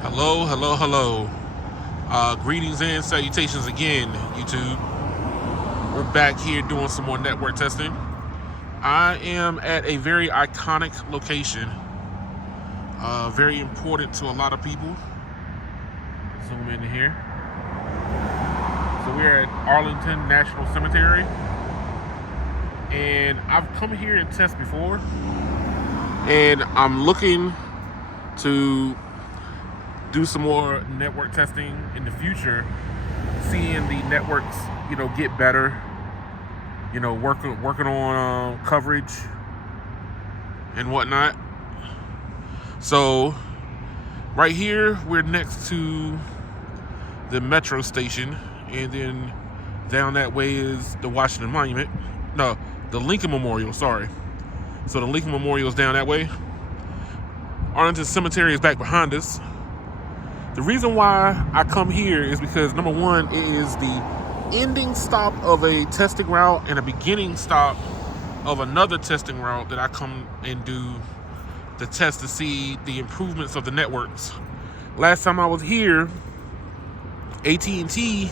Hello, hello, hello. Greetings and salutations again, YouTube. We're back here doing some more network testing. I am at a very iconic location, very important to a lot of people. Zoom in here. So we're at Arlington National Cemetery, and I've come here and test before, and I'm looking to do some more network testing in the future, seeing the networks, get better, working on coverage and whatnot. So right here, we're next to the metro station, and then down that way is the Washington Monument. No, the Lincoln Memorial, sorry. So the Lincoln Memorial is down that way. Arlington Cemetery is back behind us. The reason why I come here is because, number one, it is the ending stop of a testing route and a beginning stop of another testing route that I come and do the test to see the improvements of the networks. Last time I was here, AT&T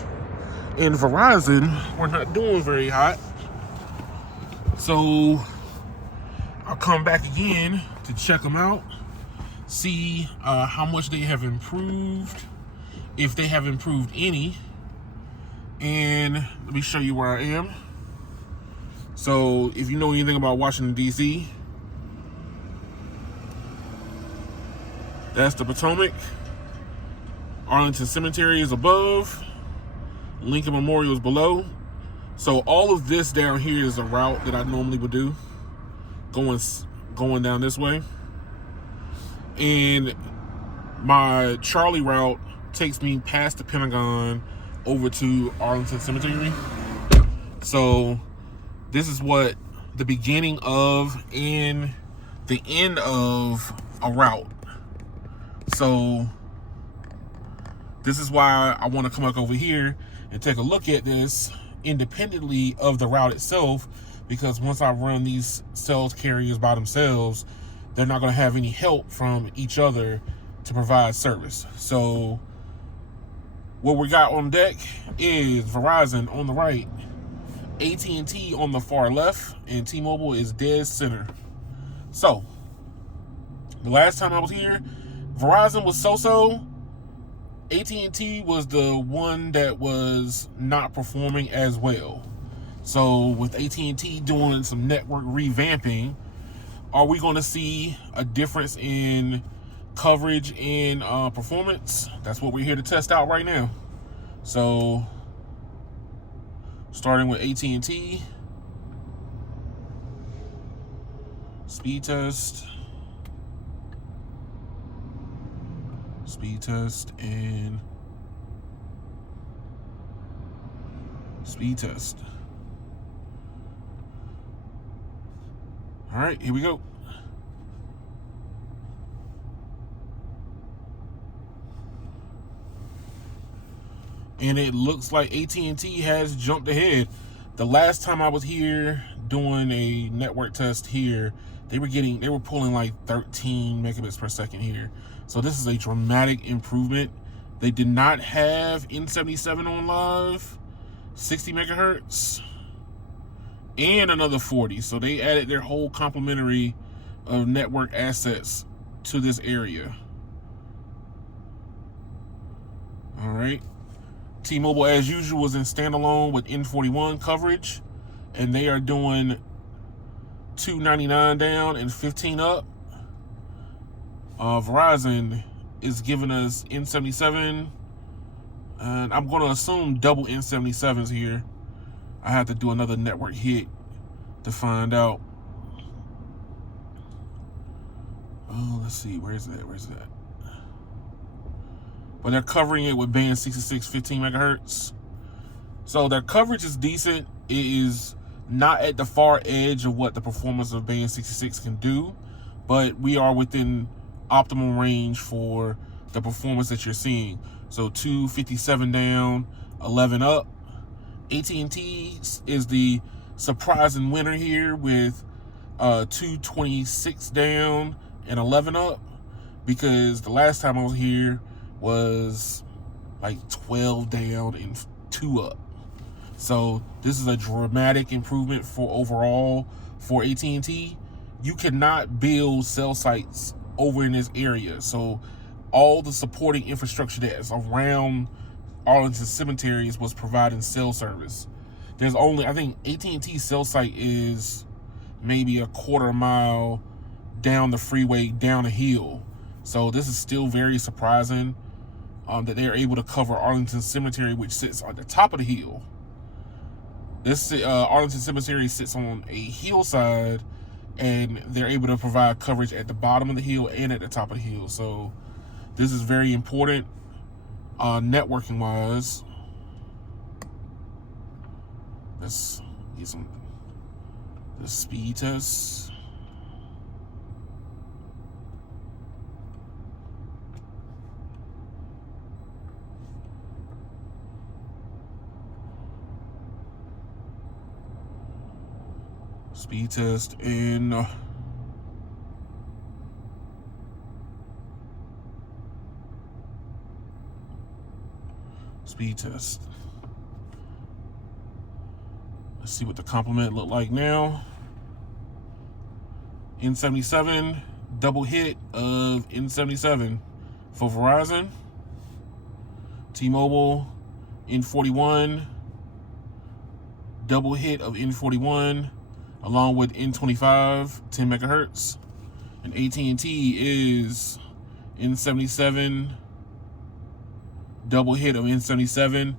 and Verizon were not doing very hot. So I'll come back again to check them out, see how much they have improved, if they have improved any. And let me show you where I am. So if you know anything about Washington, D.C., that's the Potomac. Arlington Cemetery is above. Lincoln Memorial is below. So all of this down here is a route that I normally would do, going down this way. And my Charlie route takes me past the Pentagon over to Arlington Cemetery. So this is what the beginning of and the end of a route. So this is why I want to come back over here and take a look at this independently of the route itself, because once I run these cell carriers by themselves, they're not going to have any help from each other to provide service. So what we got on deck is Verizon on the right, AT&T on the far left, and T-Mobile is dead center. So the last time I was here, Verizon was so-so. AT&T was the one that was not performing as well. So with AT&T doing some network revamping, are we going to see a difference in coverage and performance? That's what we're here to test out right now. So starting with AT&T, speed test, and speed test. All right, here we go. And it looks like AT&T has jumped ahead. The last time I was here doing a network test here, they were pulling like 13 megabits per second here. So this is a dramatic improvement. They did not have N77 on live, 60 megahertz, and another 40. So they added their whole complementary of network assets to this area. All right. T-Mobile, as usual, was in standalone with N41 coverage, and they are doing $2.99 down and $15 up. Verizon is giving us N77, and I'm going to assume double N77s here. I have to do another network hit to find out. Oh, let's see. Where's that? But they're covering it with band 66, 15 megahertz. So their coverage is decent. It is not at the far edge of what the performance of band 66 can do, but we are within optimal range for the performance that you're seeing. So 257 down, 11 up. AT&T is the surprising winner here with 226 down and 11 up, because the last time I was here, was like 12 down and 2 up. So this is a dramatic improvement for overall for AT&T. You cannot build cell sites over in this area. So all the supporting infrastructure that's around Arlington cemeteries was providing cell service. There's only, I think AT&T cell site is maybe a quarter mile down the freeway, down a hill. So this is still very surprising that they're able to cover Arlington Cemetery, which sits on the top of the hill. This Arlington Cemetery sits on a hillside, and they're able to provide coverage at the bottom of the hill and at the top of the hill. So this is very important networking wise. Let's get the speed test. Speed test in speed test. Let's see what the complement look like now. N77, double hit of N77 for Verizon. T-Mobile, N41, double hit of N41, along with N25, 10 megahertz. And AT&T is N77, double hit of N77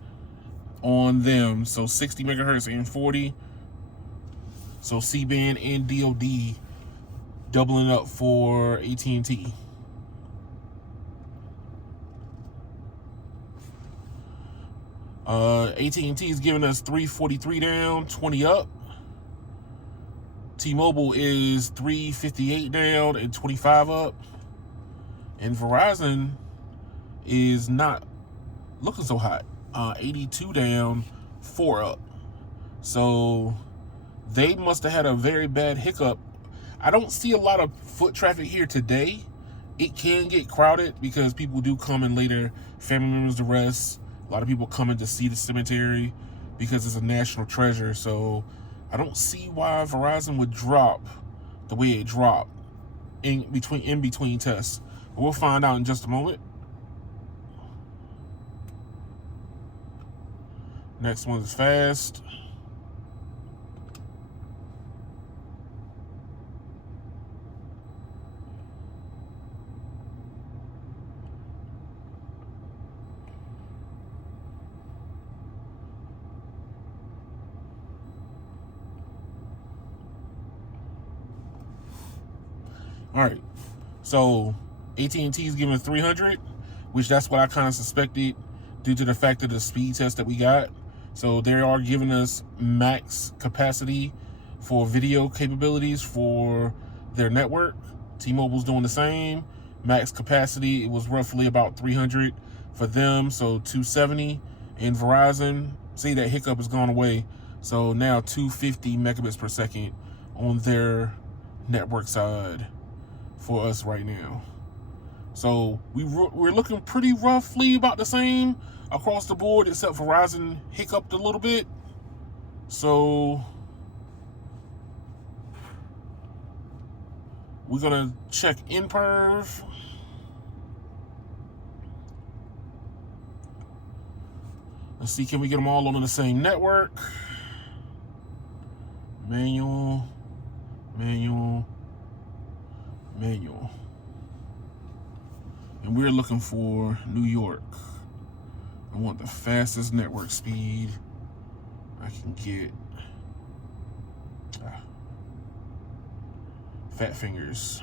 on them. So 60 megahertz and 40. So C-band and DoD doubling up for AT&T. AT&T is giving us 343 down, 20 up. T-Mobile is 358 down and 25 up. And Verizon is not looking so hot. 82 down, 4 up. So they must have had a very bad hiccup. I don't see a lot of foot traffic here today. It can get crowded because people do come in later, family members to rest. A lot of people coming to see the cemetery because it's a national treasure. So I don't see why Verizon would drop the way it dropped in between tests. But we'll find out in just a moment. Next one is fast. All right, so AT&T is giving 300, which that's what I kind of suspected due to the fact of the speed test that we got. So they are giving us max capacity for video capabilities for their network. T-Mobile's doing the same. Max capacity, it was roughly about 300 for them, so 270. And Verizon, see that hiccup has gone away. So now 250 megabits per second on their network side for us right now. So we're looking pretty roughly about the same across the board, except Verizon hiccuped a little bit. So we're gonna check InPerv. Let's see, can we get them all on the same network? Manual. And we're looking for New York. I want the fastest network speed I can get. Fat fingers.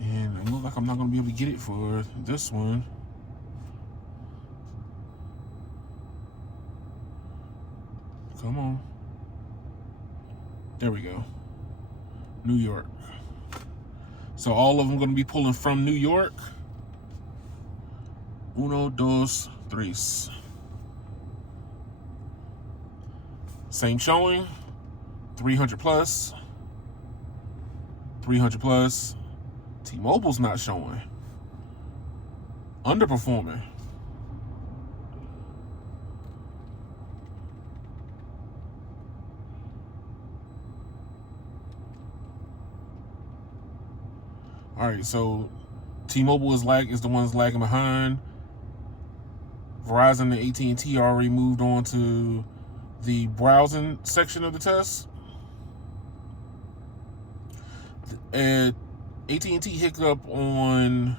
And it looks like I'm not going to be able to get it for this one. Come on. There we go. New York. So all of them going to be pulling from New York. Uno, dos, tres. Same showing. 300 plus. 300 plus. T-Mobile's not showing. Underperforming. All right, so T-Mobile is the ones lagging behind. Verizon and AT&T already moved on to the browsing section of the test. And AT&T hicked up on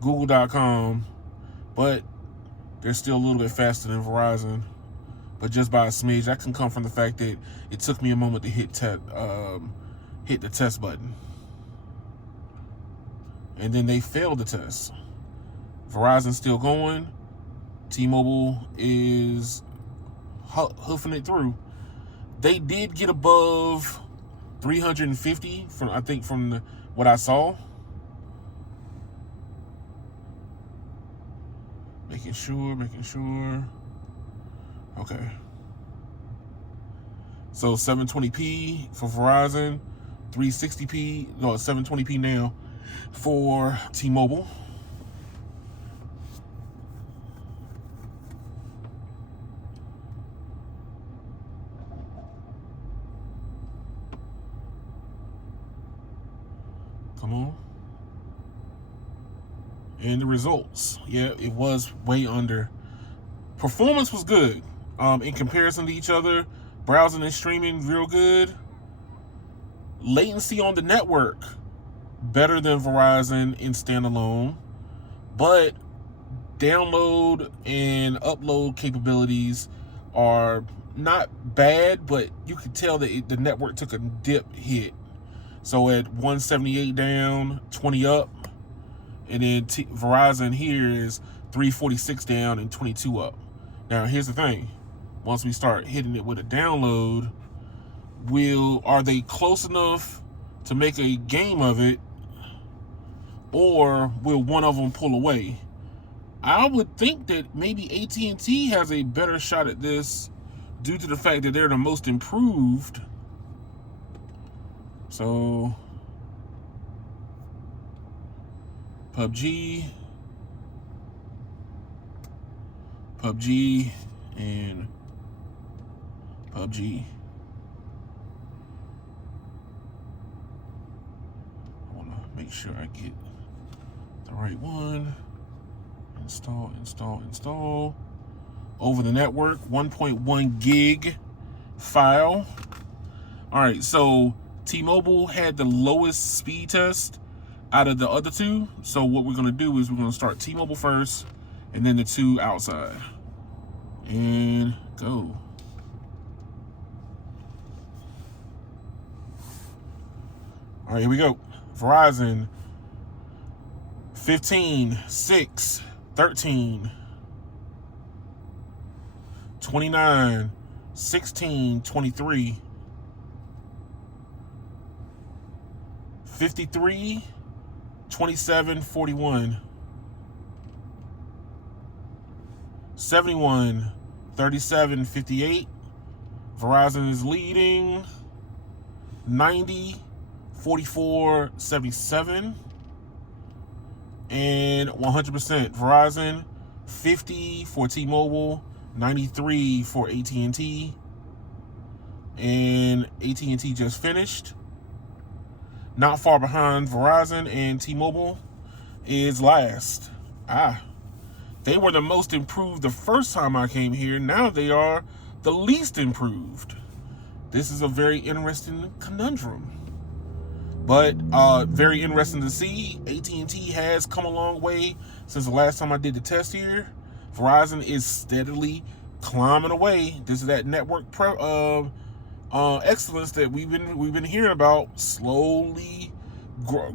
Google.com, but they're still a little bit faster than Verizon, but just by a smidge. That can come from the fact that it took me a moment to hit the test button, and then they failed the test. Verizon's still going. T-Mobile is hoofing it through. They did get above 350 from what I saw. Making sure. Okay. So 720p for Verizon, 360p, no, 720p now for T-Mobile. Come on. And the results. Yeah, it was way under. Performance was good. In comparison to each other, browsing and streaming real good. Latency on the network better than Verizon in standalone, but download and upload capabilities are not bad, but you can tell that the network took a dip hit. So at 178 down, 20 up, and then Verizon here is 346 down and 22 up. Now here's the thing: once we start hitting it with a download, are they close enough to make a game of it, or will one of them pull away? I would think that maybe AT&T has a better shot at this due to the fact that they're the most improved. So PUBG, and PUBG. I want to make sure I get the right one. Install. Over the network, 1.1 gig file. All right, so T-Mobile had the lowest speed test out of the other two. So what we're gonna do is we're gonna start T-Mobile first, and then the two outside. And go. All right, here we go. Verizon, 15, 6, 13, 29, 16, 23, 53, 27, 41, 71, 37, 58. Verizon is leading. 90, 44, 77. And 100% Verizon. 50 for T-Mobile. 93 for AT&T. And AT&T just finished. Not far behind Verizon, and T-Mobile is last. They were the most improved the first time I came here. Now they are the least improved. This is a very interesting conundrum. But very interesting to see. AT&T has come a long way since the last time I did the test here. Verizon is steadily climbing away. This is that network excellence that we've been hearing about, slowly,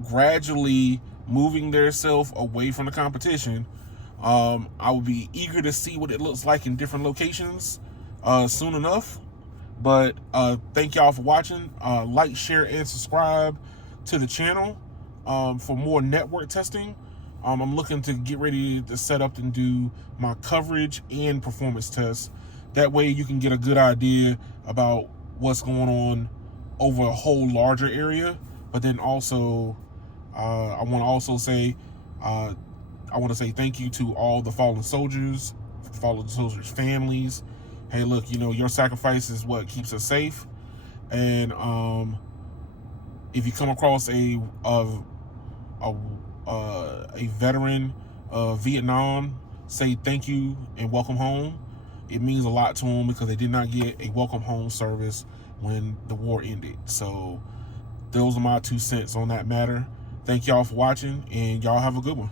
gradually moving themselves away from the competition. I will be eager to see what it looks like in different locations soon enough. But thank y'all for watching. Like, share, and subscribe to the channel for more network testing. I'm looking to get ready to set up and do my coverage and performance tests. That way you can get a good idea about what's going on over a whole larger area. But then also, I want to also say, I want to say thank you to all the fallen soldiers families. Hey, look, your sacrifice is what keeps us safe. And if you come across a veteran of Vietnam, say thank you and welcome home. It means a lot to them because they did not get a welcome home service when the war ended. So those are my 2 cents on that matter. Thank y'all for watching, and y'all have a good one.